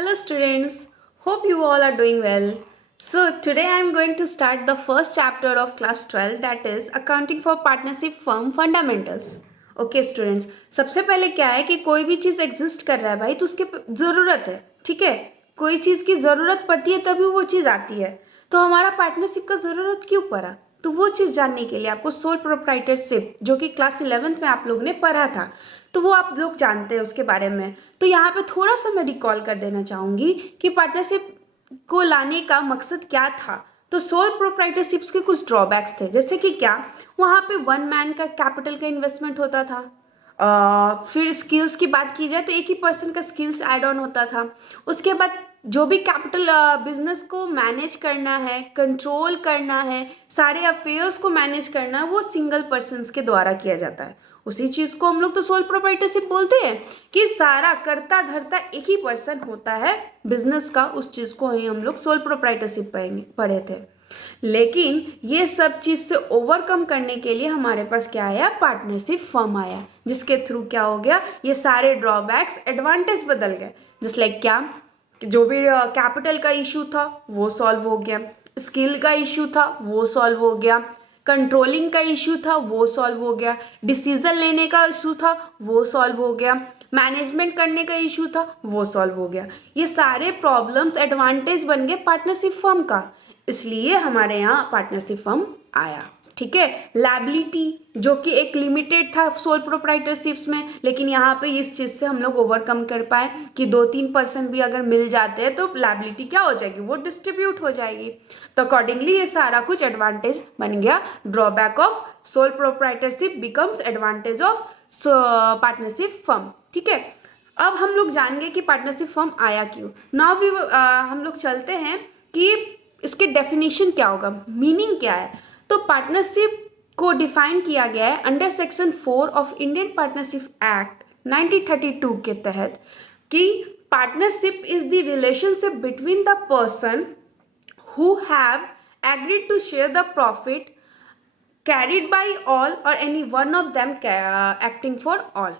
Hello students, hope you all are doing well. So today I am going to start the first chapter of class 12, that is accounting for partnership firm fundamentals. Okay students, सबसे पहले क्या है कि कोई भी चीज़ exist कर रहा है भाई तो उसकी ज़रूरत है, ठीक है। कोई चीज़ की ज़रूरत पड़ती है तभी वो चीज़ आती है। तो हमारा पार्टनरशिप का ज़रूरत क्यों पड़ा, तो वो चीज़ जानने के लिए आपको सोल प्रोप्राइटरशिप जो कि क्लास 11th में आप लोगों ने पढ़ा था, तो वो आप लोग जानते हैं उसके बारे में। तो यहाँ पे थोड़ा सा मैं रिकॉल कर देना चाहूँगी कि पार्टनरशिप को लाने का मकसद क्या था। तो सोल प्रोप्राइटरशिप्स के कुछ ड्रॉबैक्स थे, जैसे कि क्या, वहाँ पे वन मैन का कैपिटल का इन्वेस्टमेंट होता था। फिर स्किल्स की बात की जाए तो एक ही पर्सन का स्किल्स ऐड ऑन होता था। उसके बाद जो भी कैपिटल बिजनेस को मैनेज करना है, कंट्रोल करना है, सारे अफेयर्स को मैनेज करना है, वो सिंगल पर्सन्स के द्वारा किया जाता है। उसी चीज़ को हम लोग तो सोल प्रोप्राइटरशिप बोलते हैं कि सारा करता धरता एक ही पर्सन होता है बिजनेस का। उस चीज़ को ही हम लोग सोल प्रोप्राइटरशिप पढ़े थे। लेकिन ये सब चीज़ से ओवरकम करने के लिए हमारे पास क्या आया, पार्टनरशिप फर्म आया, जिसके थ्रू क्या हो गया, ये सारे ड्रॉबैक्स एडवांटेज बदल गए। जस्ट लाइक क्या, जो भी कैपिटल का इशू था वो सॉल्व हो गया, स्किल का इशू था वो सॉल्व हो गया, कंट्रोलिंग का इशू था वो सॉल्व हो गया, डिसीजन लेने का इशू था वो सॉल्व हो गया, मैनेजमेंट करने का इशू था वो सॉल्व हो गया। ये सारे प्रॉब्लम्स एडवांटेज बन गए पार्टनरशिप फर्म का, इसलिए हमारे यहाँ पार्टनरशिप फर्म आया, ठीक है। लैबिलिटी जो कि एक लिमिटेड था सोल प्रोप्राइटरशिप्स में, लेकिन यहाँ पे इस चीज़ से हम लोग ओवरकम कर पाए कि 2-3% भी अगर मिल जाते हैं तो लैबिलिटी क्या हो जाएगी, वो डिस्ट्रीब्यूट हो जाएगी। तो अकॉर्डिंगली ये सारा कुछ एडवांटेज बन गया। Drawback of sole proprietorship becomes advantage of partnership firm, ठीक है। अब हम लोग जान गए कि पार्टनरशिप फर्म आया क्यों। नाउ भी हम लोग चलते हैं कि इसके डेफिनेशन क्या होगा, मीनिंग क्या है। तो पार्टनरशिप को डिफाइन किया गया है under section 4 of Indian partnership act 1932 के तहत कि partnership is the relationship between the person who have agreed to share the profit carried by all और any one of them acting for all.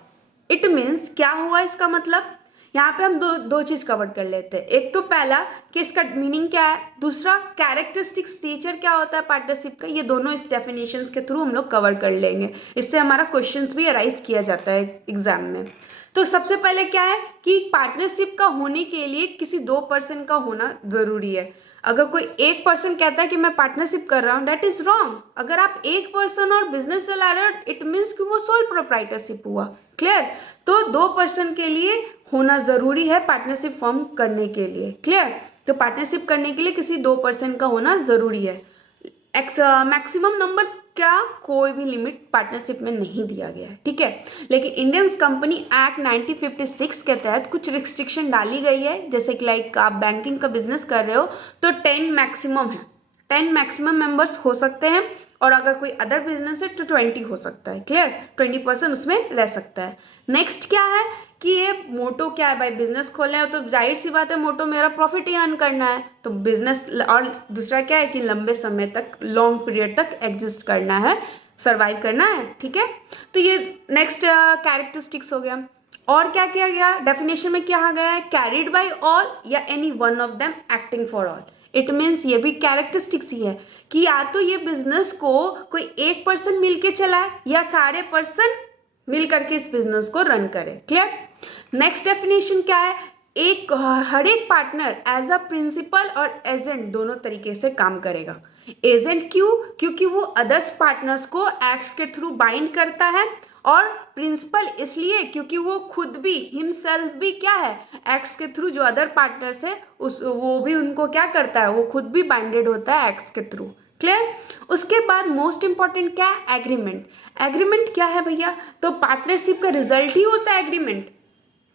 It means क्या हुआ, इसका मतलब यहाँ पे हम दो चीज़ कवर कर लेते हैं। एक तो पहला कि इसका मीनिंग क्या है, दूसरा कैरेक्टरिस्टिक्स नेचर क्या होता है पार्टनरशिप का। ये दोनों इस डेफिनेशंस के थ्रू हम लोग कवर कर लेंगे, इससे हमारा क्वेश्चंस भी अराइज किया जाता है एग्जाम में। तो सबसे पहले क्या है कि पार्टनरशिप का होने के लिए किसी 2 पर्सन का होना ज़रूरी है। अगर कोई एक पर्सन कहता है कि मैं पार्टनरशिप कर रहा हूँ, डेट इज रॉन्ग। अगर आप एक पर्सन और बिजनेस चला रहे हो, इट मीन्स कि वो सोल प्रोप्राइटरशिप हुआ। क्लियर। तो 2 पर्सन के लिए होना ज़रूरी है पार्टनरशिप फॉर्म करने के लिए। क्लियर। तो पार्टनरशिप करने के लिए किसी 2 पर्सन का होना ज़रूरी है। मैक्सिमम नंबर्स का कोई भी लिमिट पार्टनरशिप में नहीं दिया गया है, ठीक है। लेकिन इंडियन कंपनी एक्ट 1956 के तहत कुछ रिस्ट्रिक्शन डाली गई है, जैसे कि लाइक आप बैंकिंग का बिजनेस कर रहे हो तो 10 मैक्सिमम है, 10 मैक्सिमम मेंबर्स हो सकते हैं, और अगर कोई अदर बिजनेस है तो 20 हो सकता है। क्लियर। 20% उसमें रह सकता है। नेक्स्ट क्या है कि ये मोटो क्या है भाई, बिजनेस खोलना है तो जाहिर सी बात है मोटो मेरा प्रॉफिट ही अर्न करना है, तो बिजनेस। और दूसरा क्या है कि लंबे समय तक, लॉन्ग पीरियड तक एग्जिस्ट करना है, सर्वाइव करना है, ठीक है। तो ये नेक्स्ट कैरेक्टरिस्टिक्स हो गया। और क्या किया गया डेफिनेशन में, क्या कहा गया है, कैरिड बाय ऑल या any one of them acting for all. It means ये भी कैरेक्टरिस्टिक्स ही है कि या तो ये बिजनेस को कोई एक पर्सन मिलके चलाए या सारे पर्सन मिल करके इस बिजनेस को रन करे। क्लियर। नेक्स्ट डेफिनेशन क्या है, हर एक पार्टनर एज अ प्रिंसिपल और एजेंट दोनों तरीके से काम करेगा। एजेंट क्यों, क्योंकि वो अदर्स पार्टनर्स को एक्ट्स के थ्रू बाइंड करता है, और प्रिंसिपल इसलिए क्योंकि वो खुद भी हिमसेल्फ भी क्या है, एक्ट्स के थ्रू जो अदर पार्टनर्स है वो भी उनको क्या करता है, वो खुद भी बाइंडेड होता है एक्ट्स के थ्रू। क्लियर। उसके बाद मोस्ट इंपॉर्टेंट क्या है, एग्रीमेंट। एग्रीमेंट क्या है भैया, तो पार्टनरशिप का रिजल्ट ही होता है एग्रीमेंट।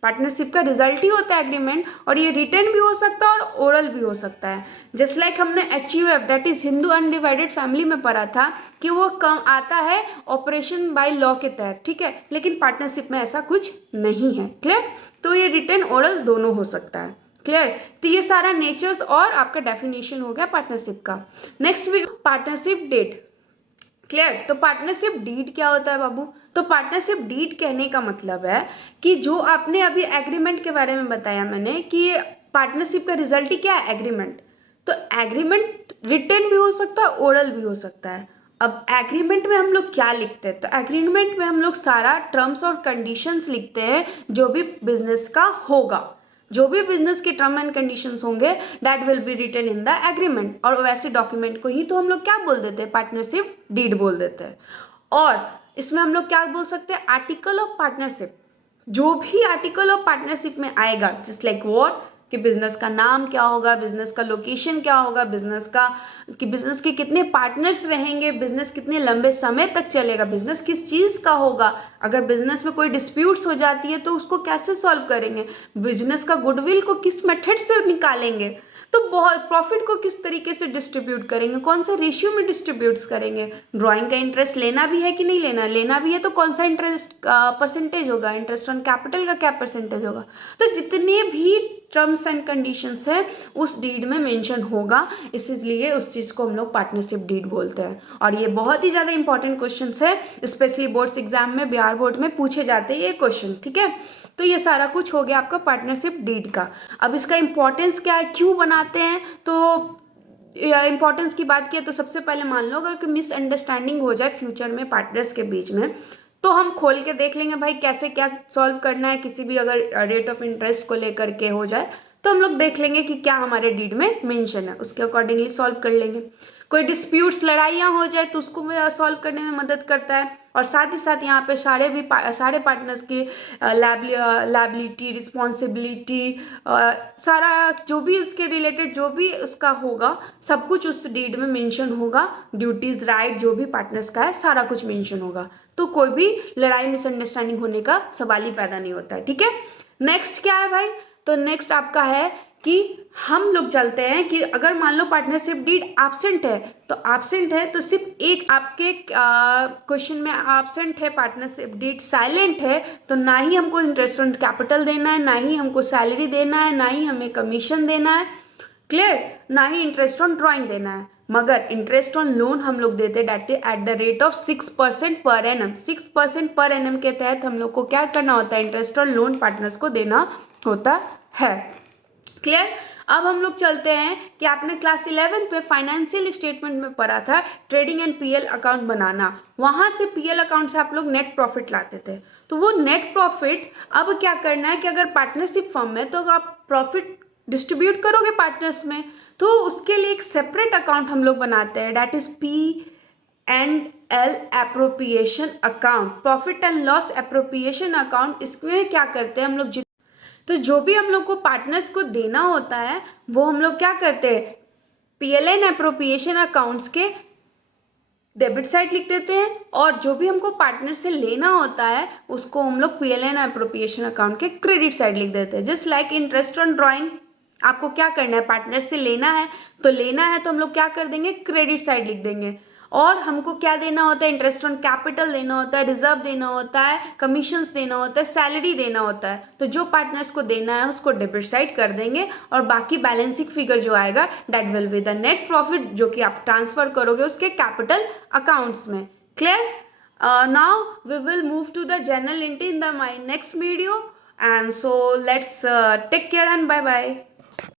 पार्टनरशिप का रिजल्ट ही होता है एग्रीमेंट, और ये रिटन भी हो सकता है और ओरल भी हो सकता है। जस्ट लाइक हमने HUF that is Hindu undivided family में पढ़ा था कि वो कम आता है ऑपरेशन बाय लॉ के तहत, ठीक है। लेकिन पार्टनरशिप में ऐसा कुछ नहीं है। क्लियर। तो ये रिटन ओरल दोनों हो सकता है। क्लियर। तो ये सारा नेचर्स और आपका डेफिनेशन हो गया पार्टनरशिप का। Next partnership date. क्लियर। तो पार्टनरशिप डीड क्या होता है बाबू, तो पार्टनरशिप डीड कहने का मतलब है कि जो आपने अभी एग्रीमेंट के बारे में बताया मैंने कि पार्टनरशिप का रिजल्ट ही क्या है? एग्रीमेंट। तो एग्रीमेंट रिटन भी हो सकता है, ओरल भी हो सकता है। अब एग्रीमेंट में हम लोग क्या लिखते हैं? तो एग्रीमेंट में हम लोग सारा टर्म्स और कंडीशंस लिखते हैं जो भी बिजनेस का होगा, जो भी बिजनेस के टर्म एंड कंडीशंस होंगे that will be written in the agreement. और वैसे डॉक्यूमेंट को ही तो हम लोग क्या बोल देते हैं? पार्टनरशिप डीड बोल देते हैं। और इसमें हम लोग क्या बोल सकते हैं? Article of partnership. जो भी आर्टिकल ऑफ पार्टनरशिप में आएगा, जस्ट लाइक व्हाट, कि बिजनेस का नाम क्या होगा, बिजनेस का लोकेशन क्या होगा, बिजनेस का कि बिजनेस के कितने पार्टनर्स रहेंगे, बिजनेस कितने लंबे समय तक चलेगा, बिजनेस किस चीज़ का होगा, अगर बिजनेस में कोई डिस्प्यूट्स हो जाती है तो उसको कैसे सॉल्व करेंगे, बिजनेस का गुडविल को किस मेथड से निकालेंगे, तो बहुत प्रॉफिट को किस तरीके से डिस्ट्रीब्यूट करेंगे, कौन सा रेशियो में डिस्ट्रीब्यूट्स करेंगे, ड्राइंग का इंटरेस्ट लेना भी है कि नहीं लेना, लेना भी है तो कौन सा इंटरेस्ट परसेंटेज होगा, इंटरेस्ट ऑन कैपिटल का क्या परसेंटेज होगा। तो जितने भी टर्म्स एंड कंडीशंस है उस डीड में मेंशन होगा, इसलिए उस चीज़ को हम लोग पार्टनरशिप डीड बोलते हैं। और ये बहुत ही ज़्यादा इंपॉर्टेंट क्वेश्चन है, स्पेशली बोर्ड्स एग्जाम में, बिहार बोर्ड में पूछे जाते हैं ये क्वेश्चन, ठीक है। तो ये सारा कुछ हो गया आपका पार्टनरशिप डीड का। अब इसका इंपॉर्टेंस क्या है, क्यों बनाते हैं? तो इंपॉर्टेंस की बात की तो सबसे पहले मान लो अगर मिसअंडरस्टैंडिंग हो जाए फ्यूचर में पार्टनर्स के बीच में, तो हम खोल के देख लेंगे भाई कैसे क्या सॉल्व करना है। किसी भी अगर रेट ऑफ इंटरेस्ट को लेकर के हो जाए तो हम लोग देख लेंगे कि क्या हमारे डीड में मेंशन है, उसके अकॉर्डिंगली सॉल्व कर लेंगे। कोई डिस्प्यूट्स, लड़ाइयाँ हो जाए तो उसको सॉल्व करने में मदद करता है। और साथ ही साथ यहाँ पे सारे पार्टनर्स की लायबिलिटी, रिस्पॉन्सिबिलिटी, सारा जो भी उसके रिलेटेड जो भी उसका होगा सब कुछ उस डीड में मेंशन होगा। ड्यूटीज, राइट जो भी पार्टनर्स का है सारा कुछ मेंशन होगा, तो कोई भी लड़ाई मिसअंडरस्टैंडिंग होने का सवाल ही पैदा नहीं होता है, ठीक है। नेक्स्ट क्या है भाई? तो नेक्स्ट आपका है कि हम लोग चलते हैं कि अगर मान लो पार्टनरशिप डीड एब्सेंट है, तो एब्सेंट है तो सिर्फ एक आपके क्वेश्चन में एब्सेंट है, पार्टनरशिप डीड साइलेंट है, तो ना ही हमको इंटरेस्ट ऑन कैपिटल देना है, ना ही हमको सैलरी देना है, ना ही हमें कमीशन देना है, क्लियर, ना ही इंटरेस्ट ऑन ड्राइंग देना है। मगर इंटरेस्ट ऑन लोन हम लोग देते हैं debt at the rate of 6% per annum. 6% per annum के तहत हम लोग को क्या करना होता है? इंटरेस्ट ऑन लोन पार्टनर्स को देना होता है, क्लियर। अब हम लोग चलते हैं कि आपने क्लास 11 पे फाइनेंशियल स्टेटमेंट में पढ़ा था ट्रेडिंग एंड पीएल अकाउंट बनाना। वहाँ से पीएल अकाउंट से आप लोग नेट प्रॉफिट लाते थे, तो वो नेट प्रॉफिट अब क्या करना है कि अगर पार्टनरशिप फर्म है तो आप प्रॉफिट डिस्ट्रीब्यूट करोगे पार्टनर्स में, तो उसके लिए एक सेपरेट अकाउंट हम लोग बनाते हैं, that is P&L appropriation account, profit and loss appropriation account. इसमें क्या करते हैं हम लोग, तो जो भी हम लोग को पार्टनर्स को देना होता है वो हम लोग क्या करते हैं? PLN एप्रोप्रिएशन अकाउंट्स के डेबिट साइड लिख देते हैं, और जो भी हमको पार्टनर से लेना होता है उसको हम लोग PLN एप्रोप्रिएशन अकाउंट के क्रेडिट साइड लिख देते हैं। Just like interest on drawing, आपको क्या करना है? पार्टनर से लेना है तो हम लोग क्या कर देंगे? क्रेडिट साइड लिख देंगे। और हमको क्या देना होता है? इंटरेस्ट ऑन कैपिटल देना होता है, रिजर्व देना होता है, कमीशंस देना होता है, सैलरी देना होता है। तो जो पार्टनर्स को देना है उसको डेबिट साइड कर देंगे, और बाकी बैलेंसिंग फिगर जो आएगा that will be the net profit, जो कि आप ट्रांसफर करोगे उसके कैपिटल अकाउंट्स में, clear. Now we will move to the journal entry in the my next video, and so let's take care and bye bye.